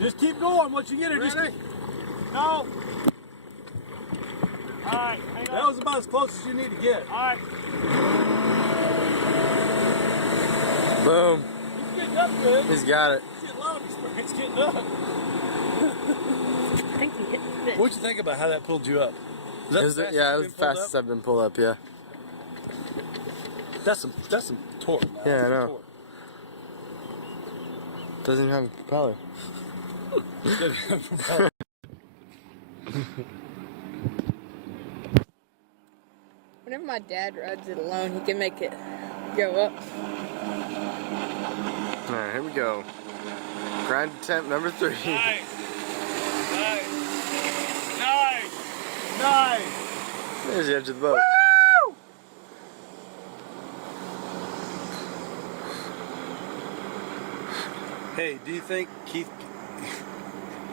Just keep going once you get it. Ready? No. Alright, hang That was about as close as you need to get. Alright. Boom. He's getting up good. He's got it. He's getting a lot of experience getting up. I think he hit the fish. What'd you think about how that pulled you up? Yeah, it was the fastest I've been pulled up, yeah. That's some torque. Man. Yeah, I know. Torque. Doesn't even have a propeller. Whenever my dad rides it alone, he can make it go up. Alright, here we go. Grind attempt number 3. Nice. Nice. Nice. Nice. There's the edge of the boat. Hey, do you think Keith